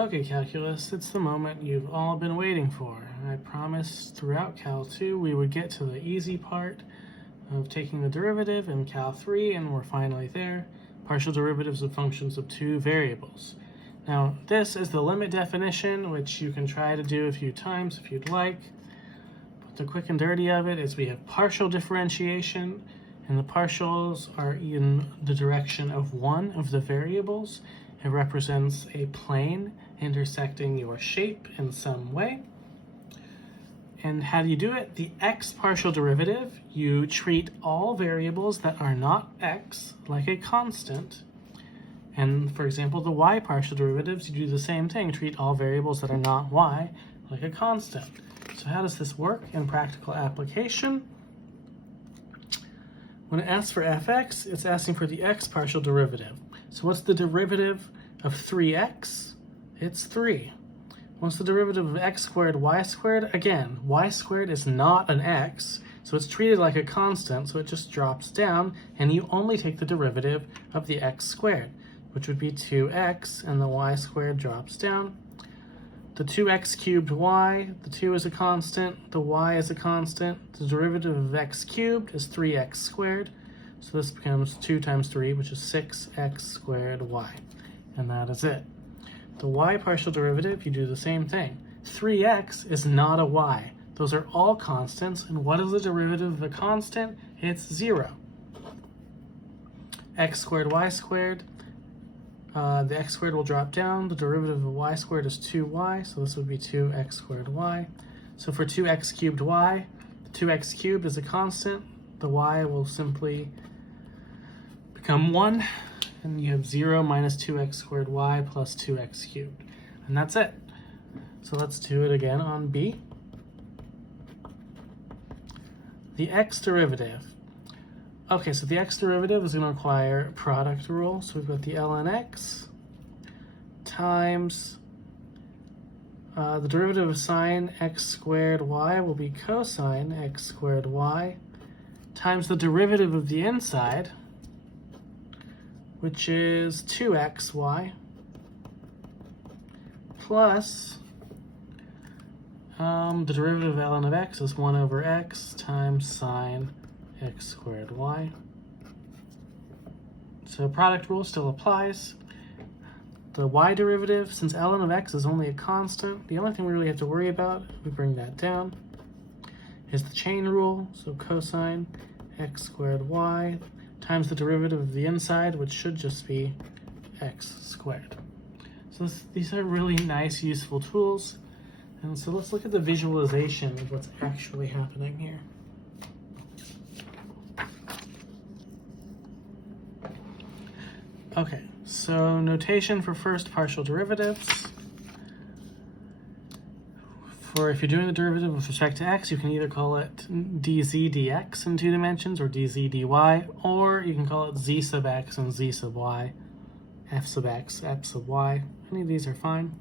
Okay, calculus, it's the moment you've all been waiting for. I promised throughout Cal 2 we would get to the easy part of taking the derivative in Cal 3, and we're finally there. Partial derivatives of functions of two variables. Now, this is the limit definition, which you can try to do a few times if you'd like. But the quick and dirty of it is we have partial differentiation, and the partials are in the direction of one of the variables. It represents a plane intersecting your shape in some way. And how do you do it? The x partial derivative, you treat all variables that are not x like a constant. And for example, the y partial derivatives, you do the same thing, treat all variables that are not y like a constant. So how does this work in practical application? When it asks for fx, it's asking for the x partial derivative. So what's the derivative of 3x? It's 3. What's the derivative of x squared, y squared? Again, y squared is not an x, so it's treated like a constant, so it just drops down, and you only take the derivative of the x squared, which would be 2x, and the y squared drops down. The 2x cubed y, the 2 is a constant, the y is a constant. The derivative of x cubed is 3x squared, so this becomes 2 times 3, which is 6x squared y. And that is it. The y partial derivative, you do the same thing. 3x is not a y. Those are all constants, and what is the derivative of a constant? It's 0. X squared, y squared. The x squared will drop down. The derivative of y squared is 2y, so this would be 2x squared y. So for 2x cubed y, the 2x cubed is a constant. The y will simply become 1. And you have 0 minus 2x squared y plus 2x cubed. And that's it. So let's do it again on B. The x derivative. Okay, so the x derivative is going to require product rule. So we've got the ln x times the derivative of sine x squared y will be cosine x squared y times the derivative of the inside, which is 2xy, plus the derivative of ln of x is 1 over x times sine x squared y. So product rule still applies. The y derivative, since ln of x is only a constant, the only thing we really have to worry about, if we bring that down, is the chain rule. So cosine x squared y times the derivative of the inside, which should just be x squared. So these are really nice, useful tools. And so let's look at the visualization of what's actually happening here. Okay, so notation for first partial derivatives. For if you're doing the derivative with respect to x, you can either call it dz dx in 2 dimensions, or dz dy, or you can call it z sub x and z sub y, f sub x, f sub y. Any of these are fine.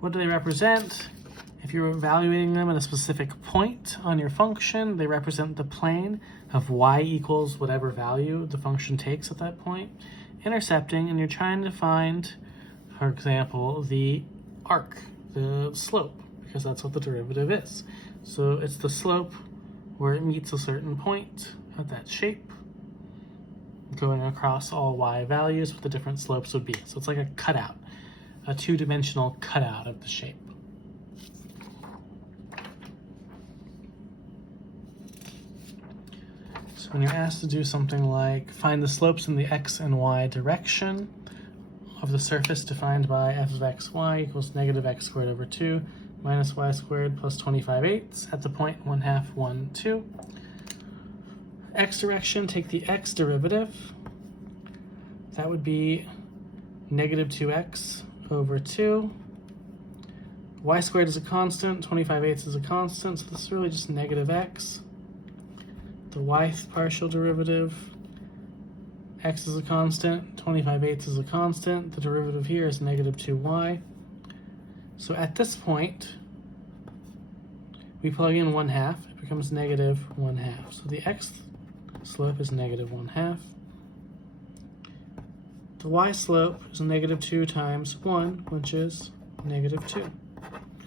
What do they represent? If you're evaluating them at a specific point on your function, they represent the plane of y equals whatever value the function takes at that point, intercepting, and you're trying to find, for example, the arc, the slope, because that's what the derivative is. So it's the slope where it meets a certain point at that shape, going across all y values, what the different slopes would be. So it's like a cutout, a 2-dimensional cutout of the shape. So when you're asked to do something like find the slopes in the x and y direction of the surface defined by f of xy equals negative x squared over 2 minus y squared plus 25/8 at the point 1/2, 1, 2. X direction, take the x derivative. That would be negative 2x over 2. Y squared is a constant, 25/8 is a constant, so this is really just negative x. The y partial derivative, x is a constant, 25/8 is a constant. The derivative here is negative 2y. So at this point, we plug in 1/2, it becomes negative 1/2. So the x slope is negative 1/2. the y slope is negative 2 times 1, which is negative 2.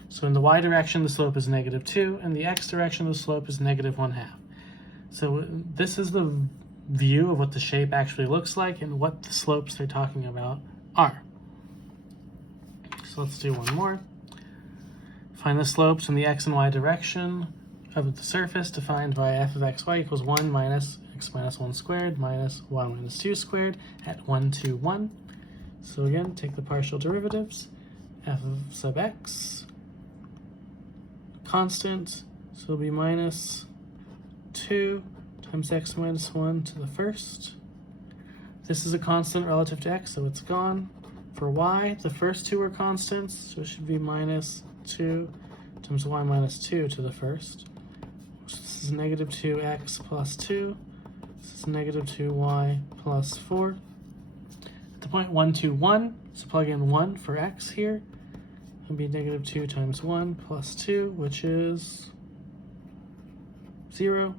So in the y direction, the slope is negative 2, and the x direction, the slope is negative 1/2. So this is the view of what the shape actually looks like and what the slopes they're talking about are. So let's do one more. Find the slopes in the x and y direction of the surface defined by f of xy equals 1 minus x minus 1 squared minus y minus 2 squared at 1, 2, 1. So again, take the partial derivatives. F of sub x, constant, so it'll be minus 2 times x minus 1 to the first. This is a constant relative to x, so it's gone. For y, the first two are constants, so it should be minus 2 times y minus 2 to the first. This is negative 2x plus 2. This is negative 2y plus 4. At the point 1, 2, 1, so plug in 1 for x here. It'll be negative 2 times 1 plus 2, which is 0.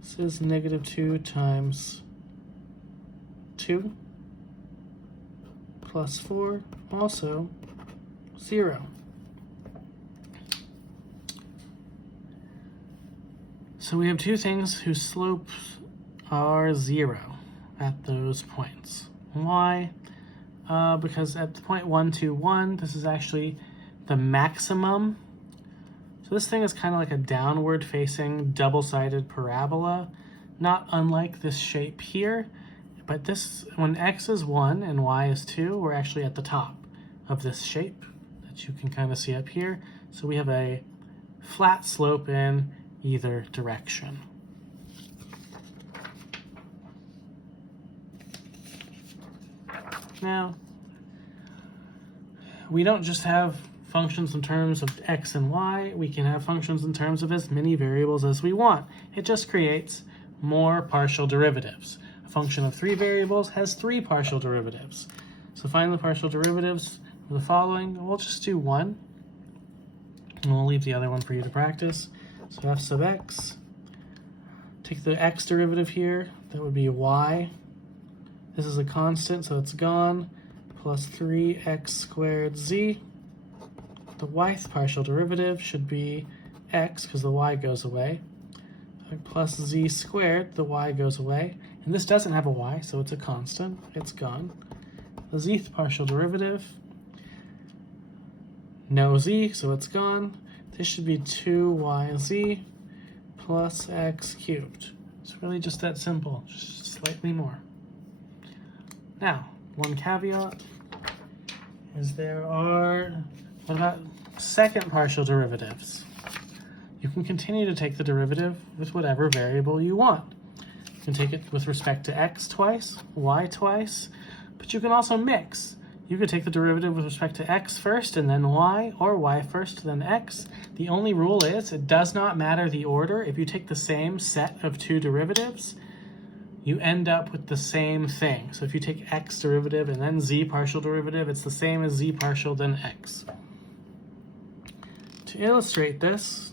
This is negative 2 times 2 plus 4, also 0. So we have two things whose slopes are 0 at those points. Why? Because at the point 1, 2, 1, this is actually the maximum. So this thing is kind of like a downward facing double-sided parabola, not unlike this shape here, but this, when x is 1 and y is 2, we're actually at the top of this shape that you can kind of see up here. So we have a flat slope in either direction. Now, we don't just have functions in terms of x and y, we can have functions in terms of as many variables as we want. It just creates more partial derivatives. A function of 3 variables has 3 partial derivatives. So find the partial derivatives of the following. We'll just do one, and we'll leave the other one for you to practice. So f sub x, take the x derivative here, that would be y. This is a constant, so it's gone, plus 3x squared z. The yth partial derivative should be x, because the y goes away, plus z squared, the y goes away. And this doesn't have a y, so it's a constant, it's gone. The zth partial derivative, no z, so it's gone. This should be 2yz plus x cubed. It's really just that simple, just slightly more. Now, one caveat is what about second partial derivatives? You can continue to take the derivative with whatever variable you want. You can take it with respect to x twice, y twice, but you can also mix. You could take the derivative with respect to x first and then y, or y first then x. The only rule is it does not matter the order. If you take the same set of 2 derivatives, you end up with the same thing. So if you take x derivative and then z partial derivative, it's the same as z partial then x. To illustrate this,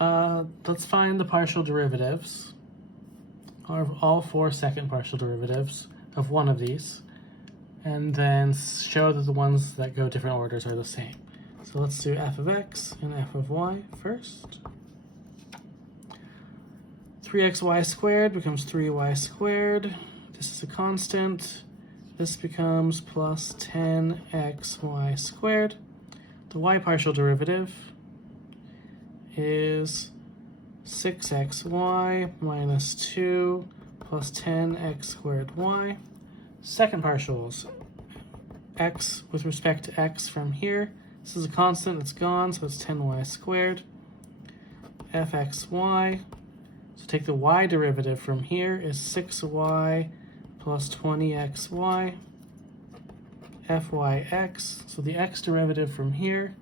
let's find the partial derivatives, or all 4 second partial derivatives of one of these, and then show that the ones that go different orders are the same. So let's do f of x and f of y first. 3xy squared becomes 3y squared. This is a constant. This becomes plus 10xy squared. The y partial derivative is 6xy minus 2 plus 10x squared y. Second partials, x with respect to x from here. This is a constant, it's gone, so it's 10y squared. fxy, so take the y derivative from here is 6y plus 20xy. fyx, so the x derivative from here,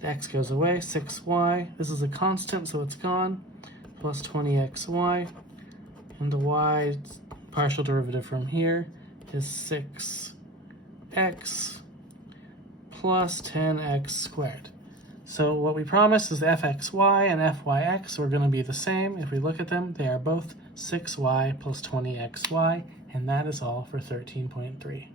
the x goes away, 6y. This is a constant, so it's gone, plus 20xy. And the y partial derivative from here is 6x plus 10x squared. So what we promised is fxy and fyx are going to be the same. If we look at them, they are both 6y plus 20xy And that is all for 13.3.